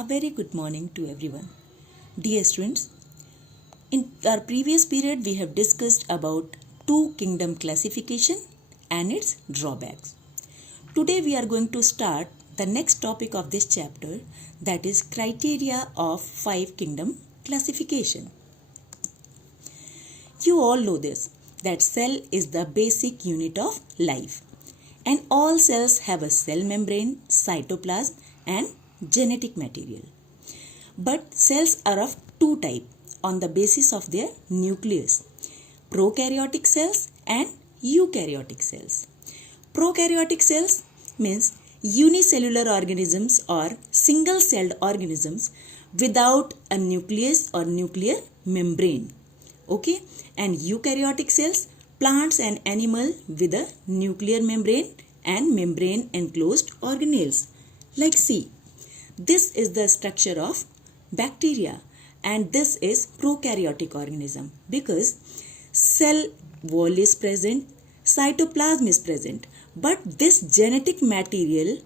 A very good morning to everyone. Dear students, in our previous period we have discussed about two kingdom classification and its drawbacks. Today we are going to start the next topic of this chapter, that is criteria of five kingdom classification. You all know this, that cell is the basic unit of life and all cells have a cell membrane, cytoplasm and genetic material. But cells are of two types on the basis of their nucleus: prokaryotic cells and eukaryotic cells. Prokaryotic cells means unicellular organisms or single-celled organisms without a nucleus or nuclear membrane. Okay, and eukaryotic cells, plants and animal with a nuclear membrane and membrane enclosed organelles. Like see, this is the structure of bacteria and this is prokaryotic organism because cell wall is present, cytoplasm is present, but this genetic material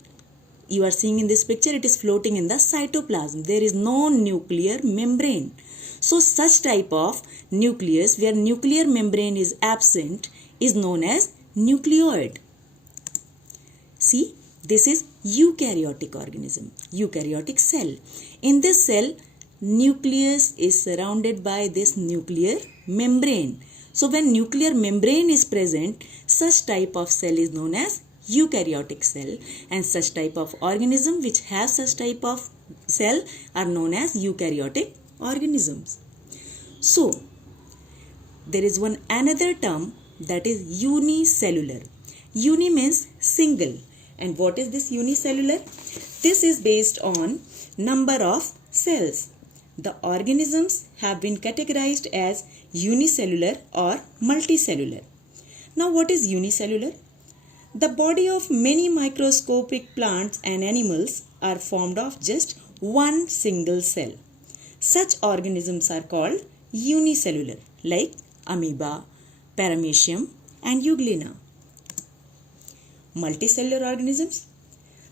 you are seeing in this picture, it is floating in the cytoplasm. There is no nuclear membrane. So such type of nucleus where nuclear membrane is absent is known as nucleoid. See, this is eukaryotic organism, eukaryotic cell. In this cell, nucleus is surrounded by this nuclear membrane. So when nuclear membrane is present, such type of cell is known as eukaryotic cell, and such type of organism which have such type of cell are known as eukaryotic organisms. So there is one another term, that is unicellular. Uni means single. And what is this unicellular? This is based on number of cells. The organisms have been categorized as unicellular or multicellular. Now what is unicellular? The body of many microscopic plants and animals are formed of just one single cell. Such organisms are called unicellular, like amoeba, paramecium and euglena. Multicellular organisms.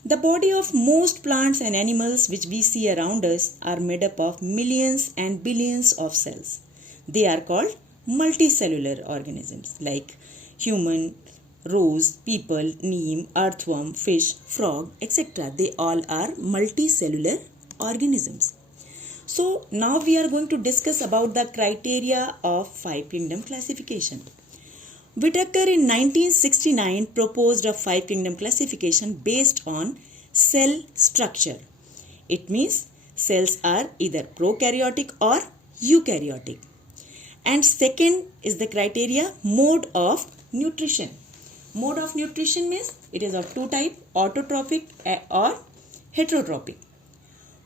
The body of most plants and animals which we see around us are made up of millions and billions of cells. They are called multicellular organisms like human, rose, people, neem, earthworm, fish, frog, etc. They all are multicellular organisms. So now we are going to discuss about the criteria of five kingdom classification. Whitaker in 1969 proposed a five kingdom classification based on cell structure. It means cells are either prokaryotic or eukaryotic. And second is the criteria mode of nutrition. Mode of nutrition means it is of two types, autotrophic or heterotrophic.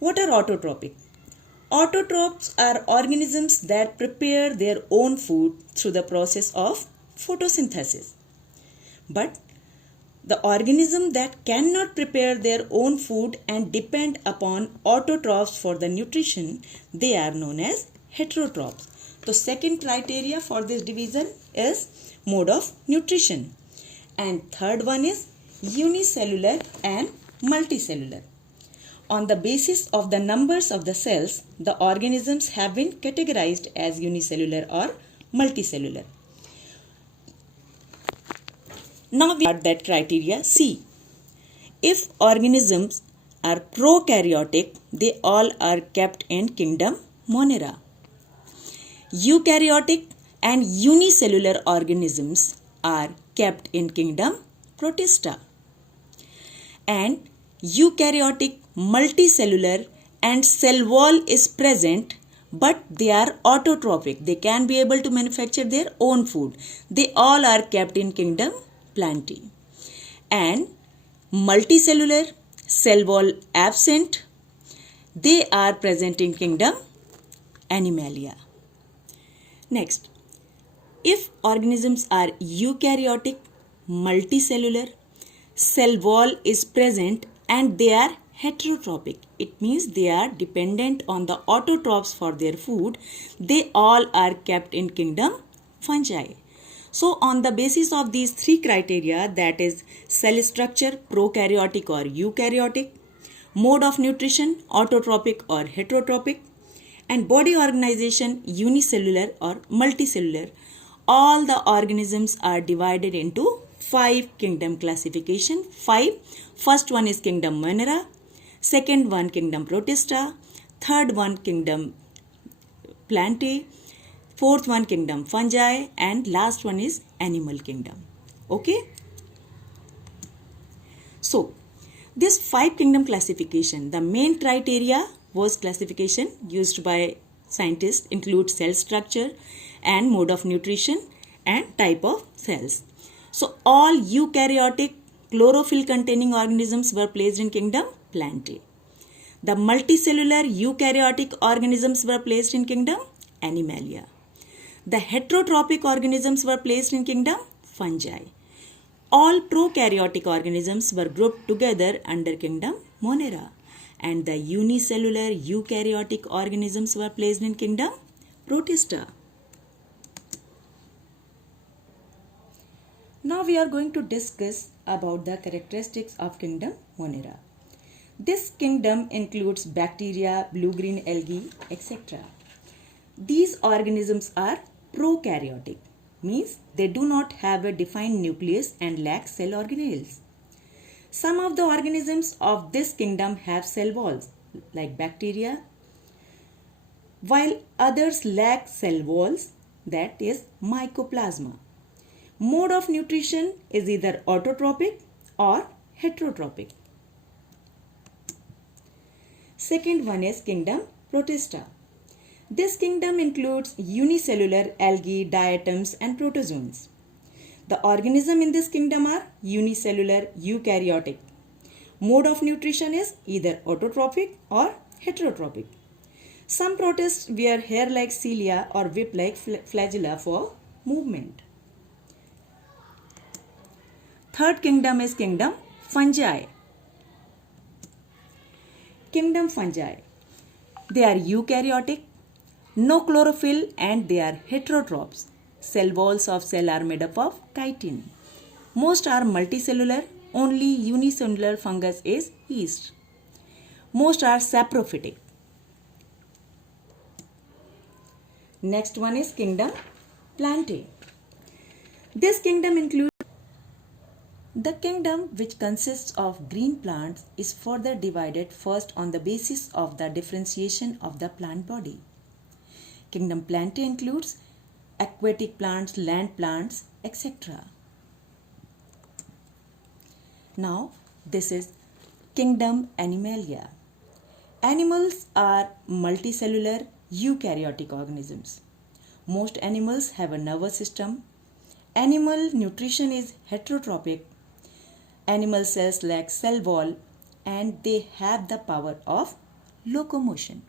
What are autotrophic? Autotrophs are organisms that prepare their own food through the process of photosynthesis. But the organism that cannot prepare their own food and depend upon autotrophs for the nutrition, they are known as heterotrophs. The second criteria for this division is mode of nutrition. And third one is unicellular and multicellular. On the basis of the numbers of the cells, the organisms have been categorized as unicellular or multicellular. Now we have that criteria C. If organisms are prokaryotic, they all are kept in kingdom Monera. Eukaryotic and unicellular organisms are kept in kingdom Protista. And eukaryotic, multicellular and cell wall is present, but they are autotrophic. They can be able to manufacture their own food. They all are kept in kingdom Plantae. And multicellular, cell wall absent, they are present in kingdom Animalia. Next, if organisms are eukaryotic, multicellular, cell wall is present and they are heterotrophic, it means they are dependent on the autotrophs for their food, they all are kept in kingdom Fungi. So on the basis of these three criteria, that is cell structure, prokaryotic or eukaryotic, mode of nutrition, autotrophic or heterotrophic, and body organization, unicellular or multicellular. All the organisms are divided into 5 kingdom classification. 5. First one is kingdom Monera, second one kingdom Protista, third one kingdom Plantae, fourth one kingdom Fungi, and last one is animal kingdom. Okay? So, this 5 kingdom classification, the main criteria was classification used by scientists include cell structure and mode of nutrition and type of cells. So, all eukaryotic chlorophyll containing organisms were placed in kingdom Plantae. The multicellular eukaryotic organisms were placed in kingdom Animalia. The heterotrophic organisms were placed in kingdom Fungi. All prokaryotic organisms were grouped together under kingdom Monera, and the unicellular eukaryotic organisms were placed in kingdom Protista. Now we are going to discuss about the characteristics of kingdom Monera. This kingdom includes bacteria, blue-green algae, etc. These organisms are prokaryotic, means they do not have a defined nucleus and lack cell organelles. Some of the organisms of this kingdom have cell walls, like bacteria, while others lack cell walls, that is mycoplasma. Mode of nutrition is either autotrophic or heterotrophic. Second one is kingdom Protista. This kingdom includes unicellular algae, diatoms and protozoans. The organisms in this kingdom are unicellular eukaryotic. Mode of nutrition is either autotrophic or heterotrophic. Some protists wear hair-like cilia or whip-like flagella for movement. Third kingdom is kingdom Fungi. Kingdom Fungi. They are eukaryotic, no chlorophyll, and they are heterotrophs. Cell walls of cell are made up of chitin. Most are multicellular, only unicellular fungus is yeast. Most are saprophytic. Next one is kingdom Plantae. This kingdom includes the kingdom which consists of green plants is further divided first on the basis of the differentiation of the plant body. Kingdom Plantae includes aquatic plants, land plants, etc. Now this is kingdom Animalia. Animals are multicellular eukaryotic organisms. Most animals have a nervous system. Animal nutrition is heterotrophic. Animal cells lack cell wall and they have the power of locomotion.